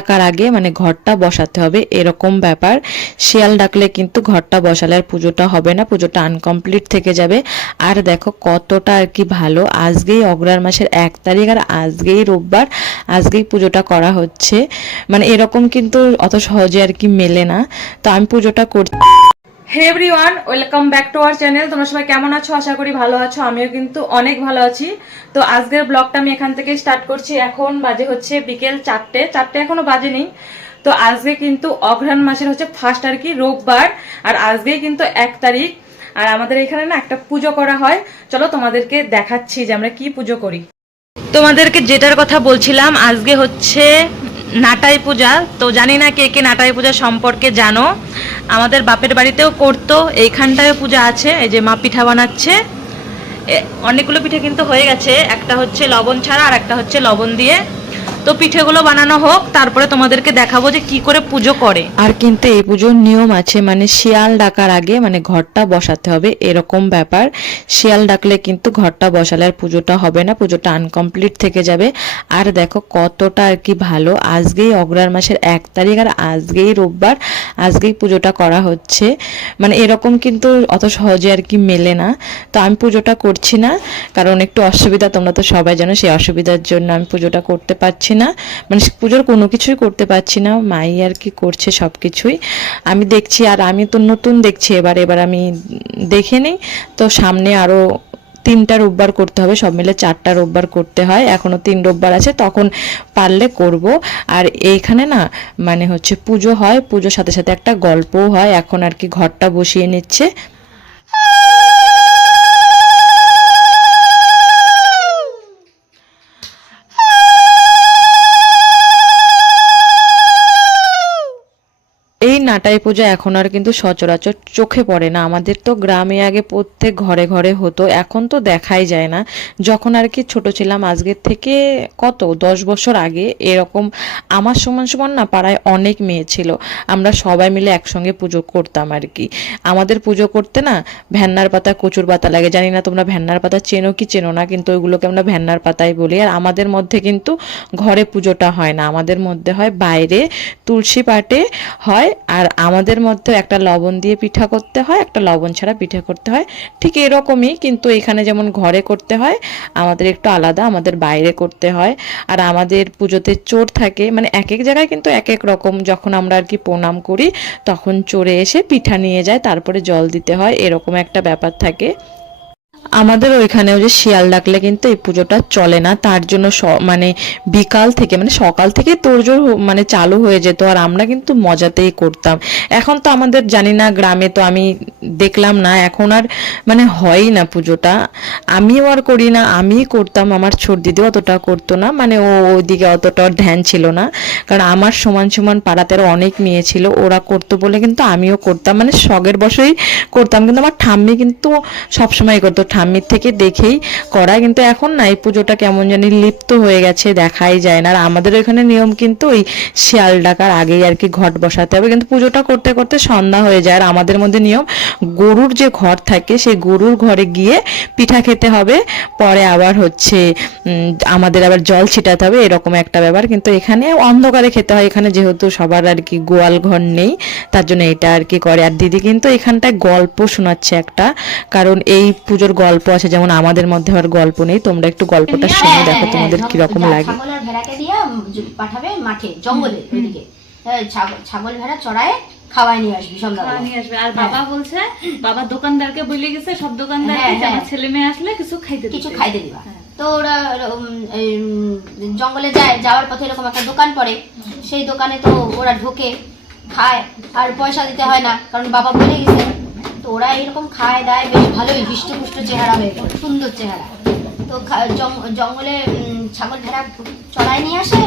ডাকার আগে মানে ঘরটা বসাতে হবে, এরকম ব্যাপার। শিয়াল ডাকলে কিন্তু ঘরটা বসালে আর পুজোটা হবে না, পুজোটা আনকমপ্লিট থেকে যাবে। আর দেখো কতটা আর কি ভালো, আজকেই অগ্রার মাসের এক তারিখ আর আজকেই রোববার, আজকেই পুজোটা করা হচ্ছে। মানে এরকম কিন্তু অত সহজে আর কি মেলে না। তো আমি পুজোটা করছি। Hey everyone welcome back to our channel তোমরা সবাই কেমন আছো? আশা করি ভালো আছো, আমিও কিন্তু অনেক ভালো আছি। তো আজকের ব্লগটা আমি এখান থেকে স্টার্ট করছি। এখন বাজে হচ্ছে বিকেল চারটে। চারটে এখনও বাজে নেই। তো আজকে কিন্তু অঘ্রাণ মাসের হচ্ছে ফার্স্ট আর কি, রোববার। আর আজকেই কিন্তু এক তারিখ। আর আমাদের এখানে না একটা পুজো করা হয়। চলো তোমাদেরকে দেখাচ্ছি যে আমরা কি পুজো করি। তোমাদেরকে যেটার কথা বলছিলাম, আজকে হচ্ছে নাটাই পূজা, তো জানি না কে কে নাটাই পূজা সম্পর্কে জানো। আমাদের বাপের বাড়িতেও করতো এইখানটায় পূজা আছে, এই যে মা পিঠা বানাচ্ছে। অনেকগুলো পিঠা কিন্তু হয়ে গেছে, একটা হচ্ছে লবণ ছাড়া আর একটা হচ্ছে লবণ দিয়ে। তো পিঠেগুলো বানানো হোক, তারপরে তোমাদেরকে দেখাবো যে কি করে পুজো করে। আর কিন্তু এই পুজোর নিয়ম আছে মানে শিয়াল ডাকার আগে মানে ঘরটা বসাতে হবে, এরকম ব্যাপার। শিয়াল ডাকলে কিন্তু ঘরটা বসালে আর পুজোটা হবে না, পুজোটা আনকমপ্লিট থেকে যাবে। আর দেখো কতটা আর কি ভালো, আজকেই অগ্রার মাসের এক তারিখ আর আজকেই রোববার, আজকেই পুজোটা করা হচ্ছে। মানে এরকম কিন্তু অত সহজে আর কি মেলে না। তো আমি পুজোটা করছি না, কারণ একটু অসুবিধা, তোমরা তো সবাই জানো, সেই অসুবিধার জন্য আমি পুজোটা করতে পারছি না। মানে পুজোর কোনো কিছুই করতে পারছি না। মাই আর কি করছে সব কিছুই আমি দেখছি আর আমি তো নতুন দেখছি। এবার এবার আমি দেখে নিই। তো সামনে আরও তিনটা রোববার করতে হবে। সব মিলে চারটা রোববার করতে হয়। এখনও তিন রোববার আছে। তখন পারলে করব। আর এইখানে না মানে হচ্ছে পুজো হয়। পুজোর সাথে সাথে একটা গল্পও হয়। এখন আর কি ঘরটা বসিয়ে নিচ্ছে। নাটাই পূজা এখন আর কিন্তু সচরাচর চোখে পড়ে না। আমাদের তো গ্রামে আগে প্রত্যেক ঘরে ঘরে হতো, এখন তো দেখাই যায় না। যখন আর কি ছোট ছিলাম, আজকের থেকে কত, দশ বছর আগে এরকম আমার সমান সমান না, পাড়ায় অনেক মেয়ে ছিল। আমরা সবাই মিলে একসঙ্গে পুজো করতাম আর কি। আমাদের পুজো করতে না ভ্যান্নার পাতা, কচুর পাতা লাগে। জানি না তোমরা ভ্যান্নার পাতা চেনো কি চেনো না, কিন্তু ওইগুলোকে আমরা ভ্যান্নার পাতাই বলি। আর আমাদের মধ্যে কিন্তু ঘরে পুজোটা হয় না। আমাদের মধ্যে হয় বাইরে, তুলসী পাটে হয় আর আমাদের মধ্যে একটা লবণ দিয়ে পিঠা করতে হয়, একটা লবণ ছাড়া পিঠা করতে হয়। ঠিক এরকমই কিন্তু এখানে যেমন ঘরে করতে হয়, আমাদের একটু আলাদা, আমাদের বাইরে করতে হয়। আর আমাদের পুজোতে চোর থাকে মানে এক এক জায়গায় কিন্তু এক এক রকম, যখন আমরা আর কি প্রণাম করি, তখন চোরে এসে পিঠা নিয়ে যায়, তারপরে জল দিতে হয়, এরকম একটা ব্যাপার থাকে। আমাদের ওইখানেও যে শিয়াল ডাকলে কিন্তু এই পুজোটা চলে না, তার জন্য মানে বিকাল থেকে মানে সকাল থেকে হ- মানে চালু হয়ে যেত আর আমরা কিন্তু মজাতেই করতাম। এখন তো আমাদের জানি না, গ্রামে তো আমি দেখলাম না, এখন আর মানে হয়ই না পুজোটা। আমিও আর করি না, আমিই করতাম, আমার ছোট দিদি অতটা করতো না মানে ও ওইদিকে অতটা ধ্যান ছিল না। কারণ আমার সমান সমান পাড়াতে অনেক মেয়ে ছিল, ওরা করতো বলে কিন্তু আমিও করতাম মানে শখের বসেই করতাম, কিন্তু আমার ঠাম্মি কিন্তু সবসময় করতো। ঠাম্মির থেকে দেখেই করা, কিন্তু এখন না এই পুজোটা কেমন জানি লিপ্ত হয়ে গেছে, দেখাই যায় না। আর আমাদের এখানে নিয়ম কিন্তু ওই শিয়াল ডাকার আগেই আর কি ঘট বসাতে হবে, কিন্তু পুজোটা করতে করতে সন্ধ্যা হয়ে যায়। আর আমাদের মধ্যে নিয়ম, গরুর যে ঘর থাকে সেই গরুর ঘরে গিয়ে পিঠা খেতে হবে, পরে আবার হচ্ছে আমাদের আবার জল ছিটাতে হবে, এরকম একটা ব্যাপার। কিন্তু এখানে অন্ধকারে খেতে হয়, এখানে যেহেতু সবার আর কি গোয়াল ঘর নেই, তার জন্য এটা আর কি করে। আর দিদি কিন্তু এখানটায় গল্প শোনাচ্ছে একটা, কারণ এই পুজোর গল্প আছে যেমন আমাদের মধ্যে আর গল্প নেই। তোমরা একটু গল্পটা শুনে দেখো তোমাদের কীরকম লাগে। ছাগল আর ভেড়াকে দিয়ে পাঠাবে মাঠে জঙ্গলে ওইদিকে। হ্যাঁ, ছাগল- ছাগল ভেড়া চড়ায় খাওয়ায় নিয়ে আসবি নিয়ে আসবে। আর বাবা বলছে বাবা দোকানদারকে বলে গেছে সব দোকানদারকে হ্যাঁ, আমার হ্যাঁ। ছেলে মেয়ে আসলে কিছু খাইতে কিছু খাইতে দিবা। হ্যাঁ। তো ওরা জঙ্গলে যায় যাওয়ার পথে এরকম একটা দোকান পড়ে। সেই দোকানে তো ওরা ঢোকে খায় আর পয়সা দিতে হয় না কারণ বাবা বলে গেছে ওরা এরকম খায় দায় বেশ ভালোই। হৃষ্টপুষ্ট চেহারা হয়ে গেল সুন্দর চেহারা। তো জঙ্গলে ছাগল ভেড়া চড়াই নিয়ে আসে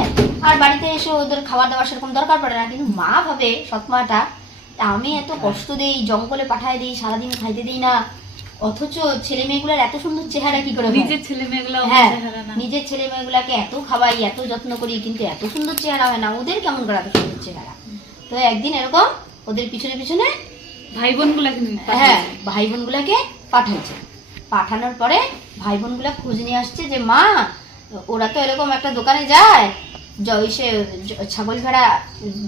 আর বাড়িতে এসে ওদের খাবার দাবার সেরকম দরকার পড়ে না। কিন্তু মা ভাবে সৎমাটা আমি এত কষ্ট দেই জঙ্গলে পাঠায় দিই সারাদিন খাইতে দিই না। অথচ ছেলে মেয়েগুলোর এত সুন্দর চেহারা কি করে নিজের ছেলে মেয়েগুলো হ্যাঁ নিজের ছেলে মেয়েগুলাকে এত খাওয়াই এত যত্ন করি কিন্তু এত সুন্দর চেহারা হয় না। ওদের কেমন করে এত সুন্দর চেহারা? তো একদিন এরকম ওদের পিছনে পিছনে ভাই বোন গুলাকে হ্যাঁ ভাই বোনগুলাকে পাঠাইছে পাঠানোর পরে ভাই বোনগুলা খোঁজ নিয়ে আসছে যে মা ওরা তো এরকম একটা দোকানে যায় সে ছাগল ভেড়া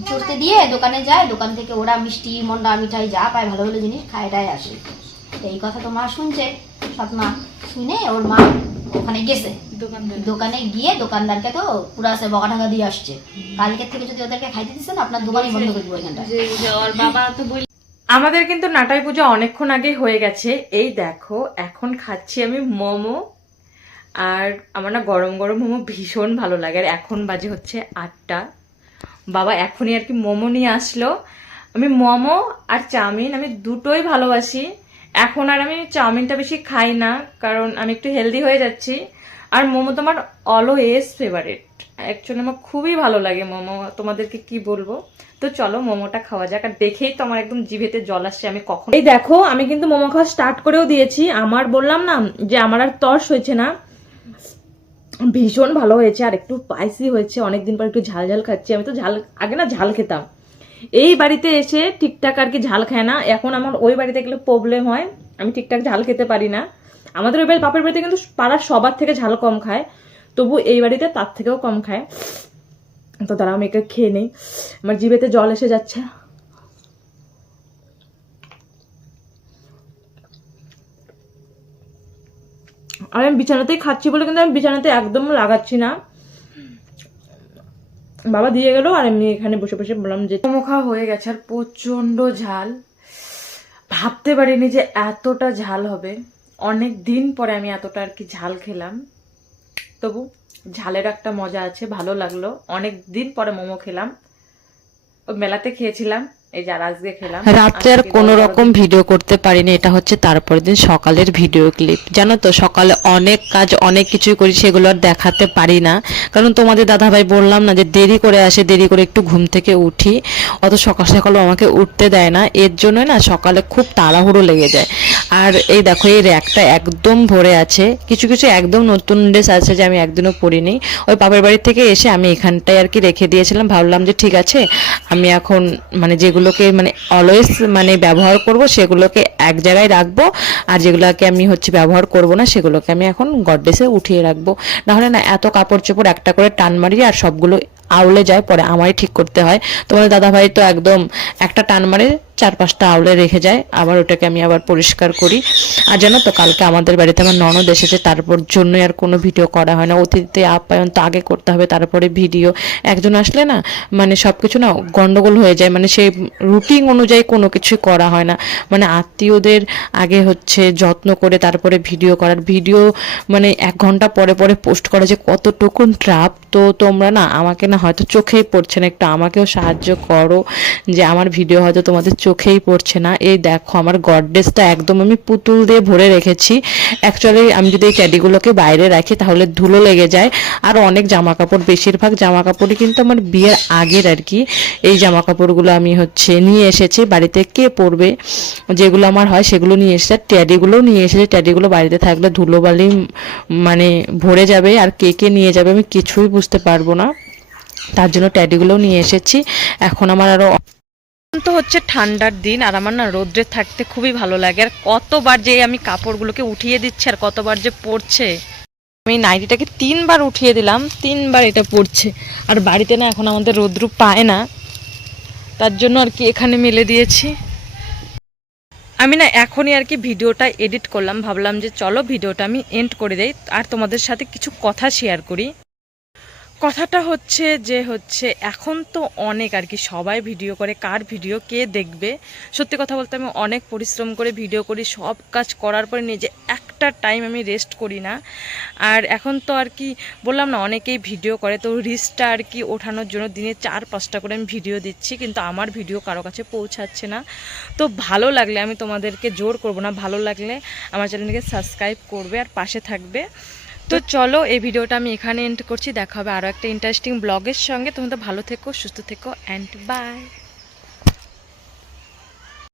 চড়তে দিয়ে দোকানে যায় দোকান থেকে ওরা মিষ্টি মন্ডা মিঠাই যা পায় ভালো ভালো জিনিস খায় টায় আসে। এই কথা তো মা শুনছে। সৎ মা শুনে ওর মা ওখানে গেছে। দোকানে গিয়ে দোকানদারকে তো পুরো সে বকা টাকা দিয়ে আসছে। কালকের থেকে যদি ওদেরকে খাইতে দিচ্ছেন আপনার দোকানই বন্ধ করে দেবো এখানটা ওর বাবা তো আমাদের কিন্তু নাটাই পুজো অনেকক্ষণ আগে হয়ে গেছে। এই দেখো, এখন খাচ্ছি আমি মোমো। আর আমার না গরম গরম মোমো ভীষণ ভালো লাগে। আর এখন বাজে হচ্ছে আটটা। বাবা, এখনই আর কি মোমো নিয়ে আসলো। আমি মোমো আর চাউমিন আমি দুটোই ভালোবাসি। এখন আর আমি চাউমিনটা বেশি খাই না, কারণ আমি একটু হেলদি হয়ে যাচ্ছি। আর মোমো তো আমার অলওয়েজ ফেভারিট অ্যাকচুয়ালি আমার খুবই ভালো লাগে মোমো। তোমাদেরকে কি বলব? তো চলো মোমোটা খাওয়া যাক। আর দেখেই তো আমার একদম জিভেতে জল আসছে, আমি কখন এই দেখো, আমি কিন্তু মোমো খাওয়া স্টার্ট করেও দিয়েছি। আমার বললাম না যে আমার আর তর্স হয়েছে না। ভীষণ ভালো হয়েছে আর একটু স্পাইসি হয়েছে। অনেকদিন পর একটু ঝাল ঝাল খাচ্ছি। আমি তো ঝাল আগে না ঝাল খেতাম। এই বাড়িতে এসে ঠিকঠাক আর কি ঝাল খায় না। এখন আমার ওই বাড়িতে গেলে প্রবলেম হয়। আমি ঠিকঠাক ঝাল খেতে পারি না। আমাদের ওই বাড়ি বাপের বাড়িতে কিন্তু পাড়ার সবার থেকে ঝাল কম খায়। তবু এই বাড়িতে তার থেকেও কম খায়। তো তারা আমি একে খেয়ে নেই। আমার জিভেতে জল এসে যাচ্ছে। আর আমি বিছানাতেই খাচ্ছি বলে কিন্তু আমি বিছানাতে একদম লাগাচ্ছি না। বাবা দিয়ে গেল আর এমনি এখানে বসে বসে বললাম যে খাওয়া হয়ে গেছে আর প্রচণ্ড ঝাল। ভাবতে পারিনি যে এতটা ঝাল হবে। অনেক দিন পরে আমি এতটা আর কি ঝাল খেলাম। তবু ঝালের একটা মজা আছে ভালো লাগল। অনেক দিন পরে মোমো খেলাম। মেলাতে খেয়েছিলাম। এই যে আজকে খেলাম রাত্রে আর কোনো রকম ভিডিও করতে পারিনি এটা হচ্ছে তারপরের দিন সকালের ভিডিও ক্লিপ জানো তো সকালে অনেক কাজ অনেক কিছুই করি সেগুলো আর দেখাতে পারি না। কারণ তোমাদের দাদাভাই বললাম না যে দেরি করে আসে দেরি করে একটু ঘুম থেকে উঠি। অত সকাল সকাল আমাকে উঠতে দেয় না এর জন্য না সকালে খুব তাড়াহুড়ো লেগে যায়। আর এই দেখো এই র্যাকটা একদম ভরে আছে। কিছু কিছু একদম নতুন ড্রেস আছে যে আমি একদিনও পরিনি। ওই বাপের বাড়ি থেকে এসে আমি এখানটায় আর কি রেখে দিয়েছিলাম। ভাবলাম যে ঠিক আছে আমি এখন মানে যেগুলোকে মানে অলওয়েজ মানে ব্যবহার করব, সেগুলোকে এক জায়গায় রাখব। আর যেগুলোকে আমি হচ্ছে ব্যবহার করব না, সেগুলোকে আমি এখন গডডেসে উঠিয়ে রাখব। নাহলে না, এত কাপড় চোপড় একটা করে টান মারি আর সবগুলো আউলে যায়, পরে আমারই ঠিক করতে হয়। তোমাদের দাদাভাই তো একদম একটা টান মারে চার পাঁচটা আউলে রেখে যায়, আবার ওটাকে আমি আবার পরিষ্কার করি। আর জানো তো, কালকে আমাদের বাড়িতে আমার ননদ এসেছে, তারপর জন্যই আর কোনো ভিডিও করা হয় না। অতিথি আপ্যায়ন তো আগে করতে হবে, তারপরে ভিডিও। একজন আসলে না মানে সব কিছু না গন্ডগোল হয়ে যায় মানে সেই রুটিন অনুযায়ী কোনো কিছুই করা হয় না। মানে আত্মীয়দের আগে হচ্ছে যত্ন করে তারপরে ভিডিও করার। ভিডিও মানে এক ঘণ্টা পরে পরে পোস্ট করা যে কতটুকু ট্রাপ, তো তোমরা না আমাকে না হয়তো চোখেই পড়ছে না। একটু আমাকেও সাহায্য করো যে আমার ভিডিও হয়তো তোমাদের চোখেই পড়ছে না। এই দেখো, আমার গডডেসটা একদম আমি পুতুল দিয়ে ভরে রেখেছি। অ্যাকচুয়ালি আমি যদি এই ক্যাডিগুলোকে বাইরে রাখি, তাহলে ধুলো লেগে যায়। আর অনেক জামা কাপড় বেশিরভাগ জামা কাপড়ই কিন্তু আমার বিয়ের আগের আর কি। এই জামা কাপড়গুলো আমি হচ্ছে নিয়ে এসেছি। বাড়িতে কে পরবে? যেগুলো আমার হয়, সেগুলো নিয়ে এসেছি। ট্যাডিগুলোও নিয়ে এসেছি। ট্যাডিগুলো বাড়িতে থাকলে ধুলোবালি মানে ভরে যাবে। আর কে কে নিয়ে যাবে আমি কিছুই বুঝতে পারব না। তার জন্য ট্যাডিগুলোও নিয়ে এসেছি। এখন আমার আরও তো হচ্ছে ঠান্ডার দিন আর আমার না রোদ্রে থাকতে খুবই ভালো লাগে। আর কতবার যে আমি কাপড়গুলোকে উঠিয়ে দিচ্ছি আর কতবার যে পড়ছে আমি নাইটিটাকে তিনবার উঠিয়ে দিলাম, তিনবার এটা পড়ছে আর বাড়িতে না এখন আমাদের রোদ্রু পায় না। তার জন্য আর কি এখানে মেলে দিয়েছি। আমি না এখনই আর কি ভিডিওটা এডিট করলাম। ভাবলাম যে চলো ভিডিওটা আমি এন্ড করে দেই। আর তোমাদের সাথে কিছু কথা শেয়ার করি। কথাটা হচ্ছে যে হচ্ছে এখন তো অনেক আর কি, সবাই ভিডিও করে, কার ভিডিও কে দেখবে? সত্যি কথা বলতে আমি অনেক পরিশ্রম করে ভিডিও করি, সব কাজ করার পরে নিজে একটা টাইম আমি রেস্ট করি না। আর এখন তো আর কি, বললাম না, অনেকেই ভিডিও করে, তো রিস্কটা আর কি ওঠানোর জন্য দিনে চার, পাঁচটা করে আমি ভিডিও দিচ্ছি, কিন্তু আমার ভিডিও কারও কাছে পৌঁছাচ্ছে না। তো ভালো লাগলে আমি তোমাদেরকে জোর করব না, ভালো লাগলে আমার চ্যানেলকে সাবস্ক্রাইব করবে আর পাশে থাকবে। তো চলো, এই ভিডিওটা আমি এখানে এন্ড করছি। দেখা হবে আরও একটা ইন্টারেস্টিং ব্লগের সঙ্গে। তোমাদের ভালো থেকো, সুস্থ থেকো অ্যান্ড বাই